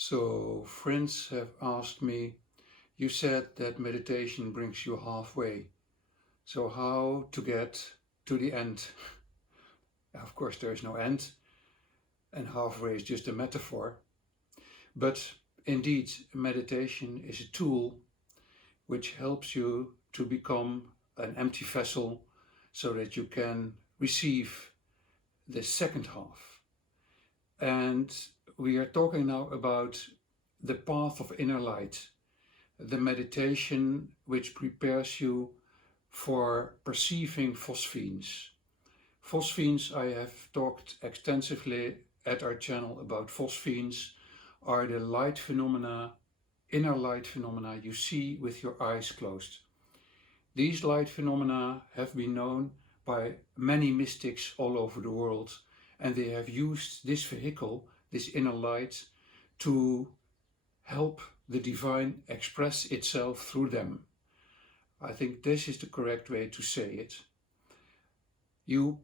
So friends have asked me, you said that meditation brings you halfway. So how to get to the end? Of course there is no end, and halfway is just a metaphor. But indeed, meditation is a tool which helps you to become an empty vessel so that you can receive the second half. And we are talking now about the path of inner light, the meditation which prepares you for perceiving Phosphenes. Phosphenes, I have talked extensively at our channel about Phosphenes, are the light phenomena, inner light phenomena you see with your eyes closed. These light phenomena have been known by many mystics all over the world, and they have used this vehicle, this inner light, to help the divine express itself through them. I think this is the correct way to say it. You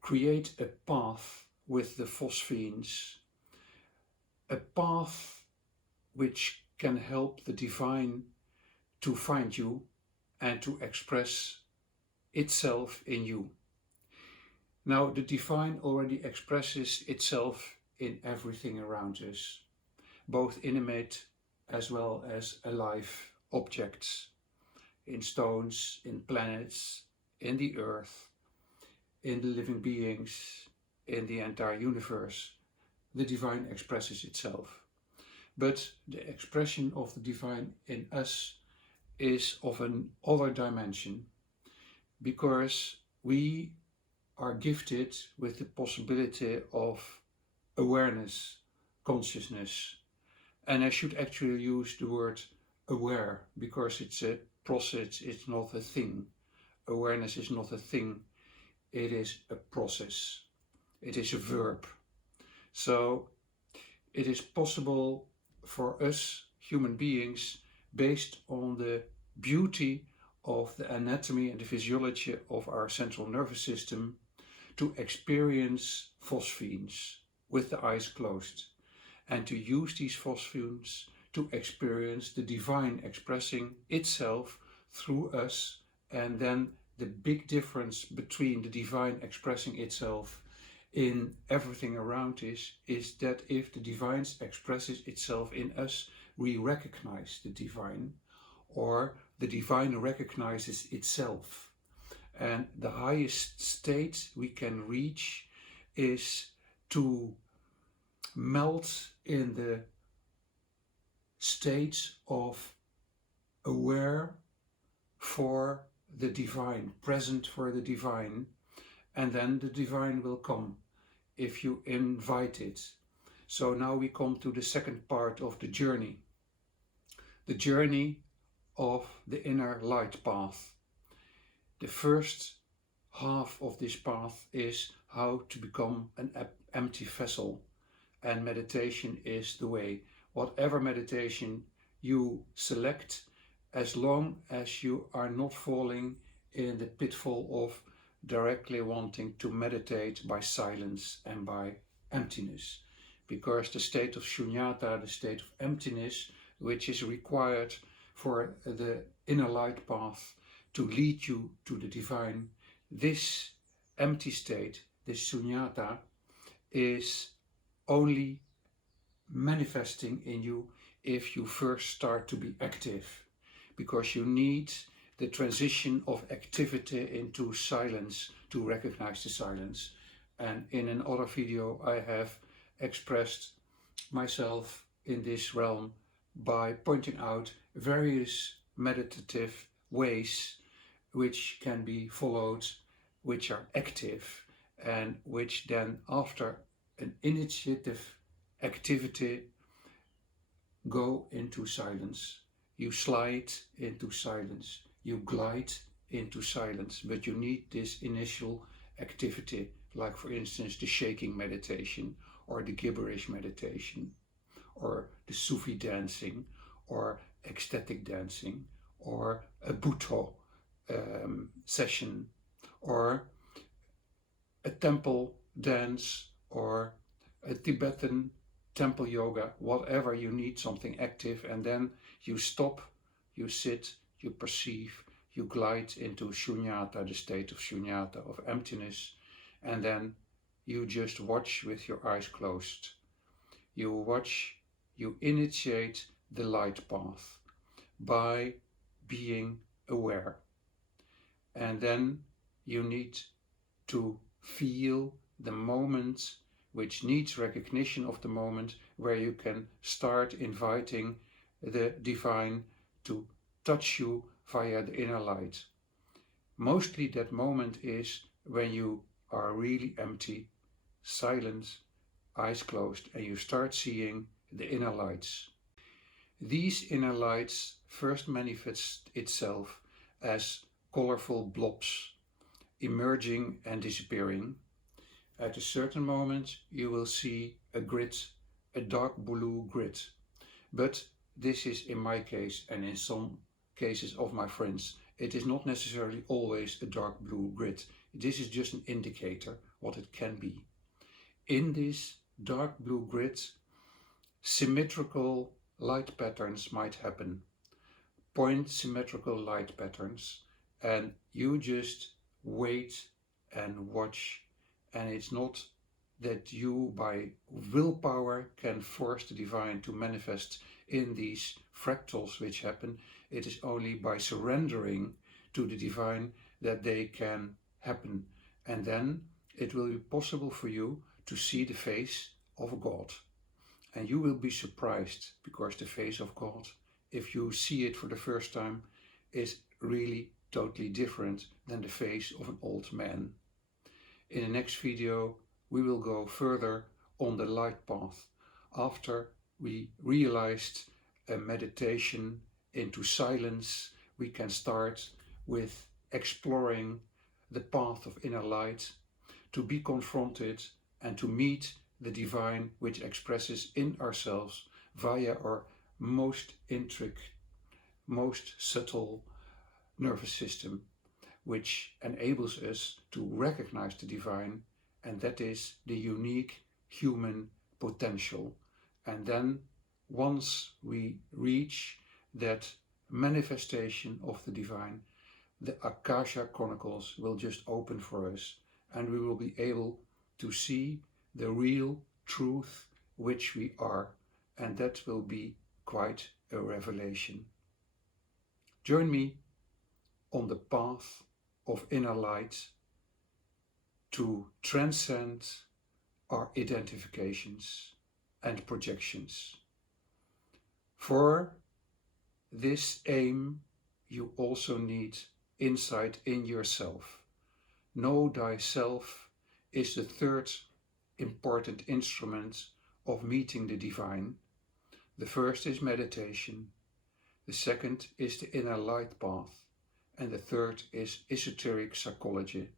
create a path with the Phosphenes, a path which can help the divine to find you and to express itself in you. Now, the divine already expresses itself in everything around us, both inanimate as well as alive objects, in stones, in planets, in the earth, in the living beings, in the entire universe. The divine expresses itself. But the expression of the divine in us is of an other dimension, because we are gifted with the possibility of awareness, consciousness. And I should actually use the word aware, because it's a process, it's not a thing. Awareness is not a thing, it is a process. It is a verb. So it is possible for us human beings, based on the beauty of the anatomy and the physiology of our central nervous system, to experience Phosphenes with the eyes closed, and to use these Phosphenes to experience the divine expressing itself through us. And then the big difference between the divine expressing itself in everything around us is that if the divine expresses itself in us, we recognize the divine, or the divine recognizes itself. And the highest state we can reach is to melt in the state of aware for the divine, present for the divine, and then the divine will come if you invite it. So now we come to the second part of the journey of the inner light path. The first half of this path is how to become an empty vessel, and meditation is the way. Whatever meditation you select, as long as you are not falling in the pitfall of directly wanting to meditate by silence and by emptiness. Because the state of śūnyatā, the state of emptiness, which is required for the inner light path to lead you to the divine, this empty state, this śūnyatā, is only manifesting in you if you first start to be active, because you need the transition of activity into silence to recognize the silence. And in another video I have expressed myself in this realm by pointing out various meditative ways which can be followed, which are active, and which then, after an initiative activity, go into silence. You slide into silence, you glide into silence, but you need this initial activity, like for instance the shaking meditation, or the gibberish meditation, or the Sufi dancing, or ecstatic dancing, or a Buddha session, or a temple dance, or a Tibetan temple yoga, whatever you need, something active, and then you stop, you sit, you perceive, you glide into śūnyatā, the state of śūnyatā, of emptiness, and then you just watch with your eyes closed. You watch, you initiate the light path by being aware. And then you need to feel the moment which needs recognition of the moment, where you can start inviting the divine to touch you via the inner light. Mostly that moment is when you are really empty, silent, eyes closed, and you start seeing the inner lights. These inner lights first manifest itself as colorful blobs, emerging and disappearing. At a certain moment you will see a grid, a dark blue grid. But this is in my case, and in some cases of my friends, it is not necessarily always a dark blue grid. This is just an indicator what it can be. In this dark blue grid, symmetrical light patterns might happen, point symmetrical light patterns, and you just wait and watch. And it's not that you by willpower can force the divine to manifest in these fractals which happen. It is only by surrendering to the divine that they can happen. And then it will be possible for you to see the face of God. And you will be surprised, because the face of God, if you see it for the first time, is really totally different than the face of an old man. In the next video we will go further on the light path, after we realized a meditation into silence. We can start with exploring the path of inner light, to be confronted and to meet the divine which expresses in ourselves via our most intricate, most subtle nervous system, which enables us to recognize the divine, and that is the unique human potential. And then once we reach that manifestation of the divine, the Akasha Chronicles will just open for us, and we will be able to see the real truth which we are, and that will be quite a revelation. Join me on the path of inner light to transcend our identifications and projections. For this aim you also need insight in yourself. Know thyself is the third important instrument of meeting the divine. The first is meditation, the second is the inner light path, and the third is esoteric psychology.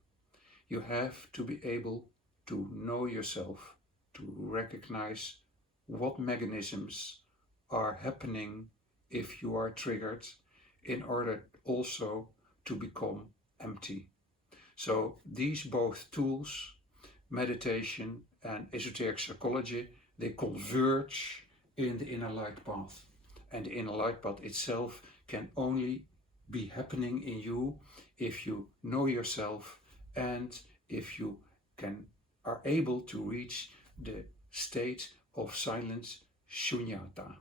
You have to be able to know yourself, to recognize what mechanisms are happening if you are triggered, in order also to become empty. So these both tools, meditation and esoteric psychology, they converge in the inner light path. And the inner light path itself can only be happening in you if you know yourself, and if you are able to reach the state of silence, śūnyatā.